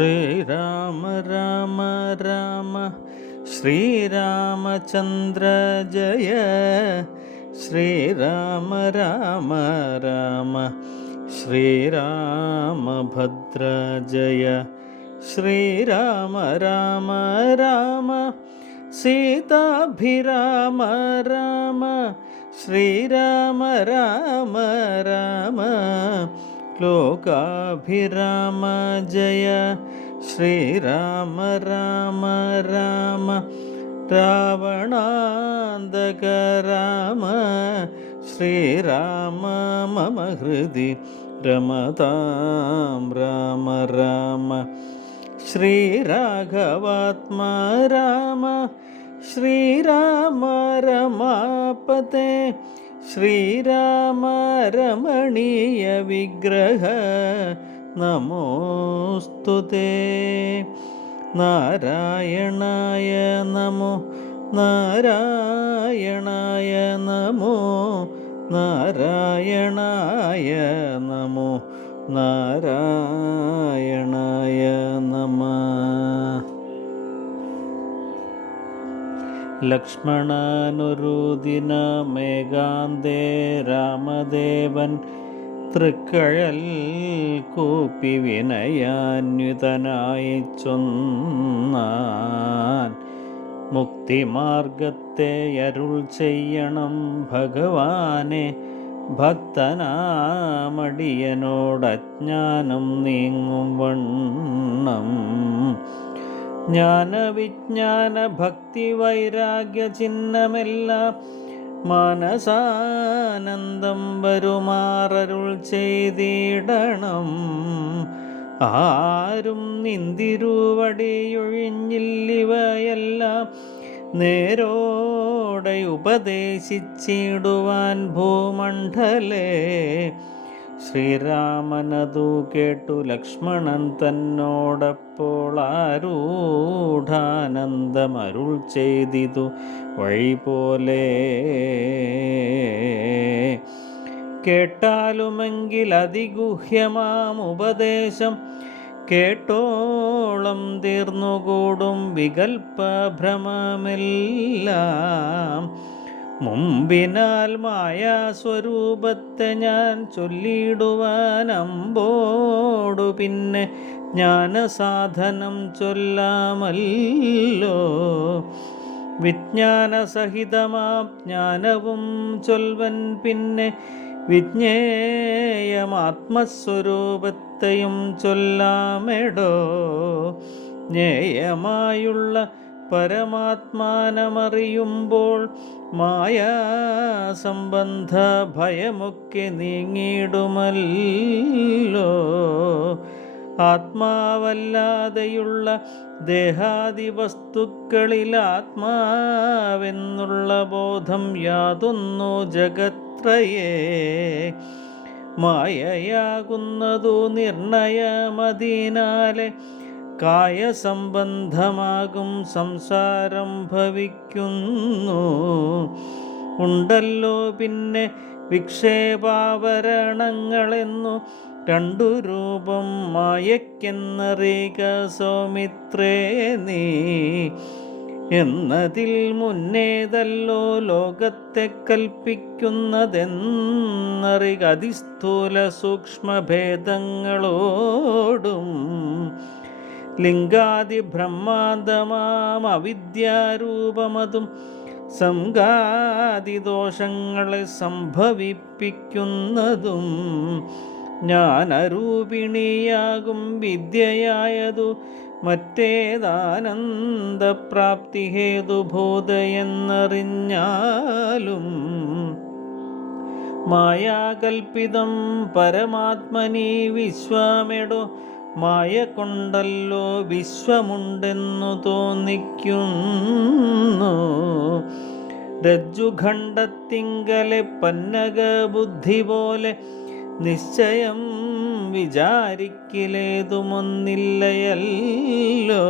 ശ്രീരാമ രാമ രാമ ശ്രീരാമചന്ദ്ര ജയ ശ്രീരാമ രാമ രാമ ശ്രീരാമഭദ്ര ജയ ശ്രീരാമ രാമ രാമ സീതാഭിരാമ രാമ ശ്രീരാമ രാമ രാമ ലോകാഭിരാമ ജയ ശ്രീരാമ രാമ രാമ രാവണാന്തക രാമ ശ്രീരാമ മമ ഹൃദി രമതാം രാമ രാമ ശ്രീരാഘവാത്മാ രാമ ശ്രീരാമ രമാപതേ ശ്രീരാമ രമണീയ വിഗ്രഹ നമോസ്തുതേ നാരായണായ നമോ നാരായണായ നമോ നാരായണായ നമോ നാരായണായ നമഃ. ലക്ഷ്മണനൊരു ദിനമേകാന്തേ രാമദേവൻ തൃക്കഴൽ കൂപ്പി വിനയാന്വിതനായി ചൊന്നാൻ, മുക്തിമാർഗത്തെ അരുൾ ചെയ്യണം ഭഗവാനെ, ഭക്തനാമടിയനോടജ്ഞാനം നീങ്ങും വണ്ണം. ജ്ഞാനവിജ്ഞാന ഭക്തി വൈരാഗ്യ ചിഹ്നമെല്ലാം മാനസാനന്ദം വരുമാറരുൾ ചെയ്തിടണം. ആരും നിന്തിരുവടിയൊഴിഞ്ഞില്ലിവയെല്ലാം നേരോടെ ഉപദേശിച്ചിടുവാൻ ഭൂമണ്ഡലേ. ശ്രീരാമനതു കേട്ടു ലക്ഷ്മണൻ തന്നോടപ്പോൾ ആരൂഢാനന്ദമരുൾ ചെയ്തിതു വഴി പോലെ. കേട്ടാലുമെങ്കിൽ അതിഗുഹ്യമാം ഉപദേശം കേട്ടോളം തീർന്നുകൂടും വികൽപ്പഭ്രമമെല്ലാം. മുമ്പിനാൽ മായാസ്വരൂപത്തെ ഞാൻ ചൊല്ലിടുവാൻ അമ്പോടു പിന്നെ ജ്ഞാനസാധനം ചൊല്ലാമല്ലോ. വിജ്ഞാനസഹിതമാം ജ്ഞാനവും ചൊൽവൻ പിന്നെ വിജ്ഞേയമാത്മസ്വരൂപത്തെയും ചൊല്ലാമെടോ. ജ്ഞേയമായുള്ള പരമാത്മാനമറിയുമ്പോൾ മായാസംബന്ധ ഭയമൊക്കെ നീങ്ങിടുമല്ലോ. ആത്മാവല്ലാതെയുള്ള ദേഹാദി വസ്തുക്കളിൽ ആത്മാവെന്നുള്ള ബോധം യാതൊന്നു ജഗത്രയേ. മായയാകുന്നതു നിർണയമതിനാലെ കായസംബന്ധമാകും സംസാരം ഭവിക്കുന്നു. ഉണ്ടല്ലോ പിന്നെ വിക്ഷേപാവരണങ്ങളെന്നു രണ്ടു രൂപം മായയ്ക്കെന്നറിയുക സൗമിത്രേ നീ. എന്നതിൽ മുന്നേതല്ലോ ലോകത്തെ കൽപ്പിക്കുന്നതെന്നറിക അതിസ്ഥൂല സൂക്ഷ്മഭേദങ്ങളോടും. ലിംഗാദി ബ്രഹ്മാന്തമാം അവിദ്യാരൂപമതും സംഘാതിദോഷങ്ങളെ സംഭവിപ്പിക്കുന്നതും. ജ്ഞാനരൂപിണിയാകും വിദ്യയായതു മറ്റേതാനന്ദപ്രാപ്തി ഹേതുബോധയെന്നറിഞ്ഞാലും. മായാകൽപ്പിതം പരമാത്മനി വിശ്വമെടോ. മായ കൊണ്ടല്ലോ വിശ്വമുണ്ടെന്നു തോന്നിക്കുന്നു. രജ്ജുഖണ്ഡത്തിങ്കലെ പന്നക ബുദ്ധി പോലെ നിശ്ചയം വിചാരിക്കിലേതുമൊന്നില്ലയല്ലോ.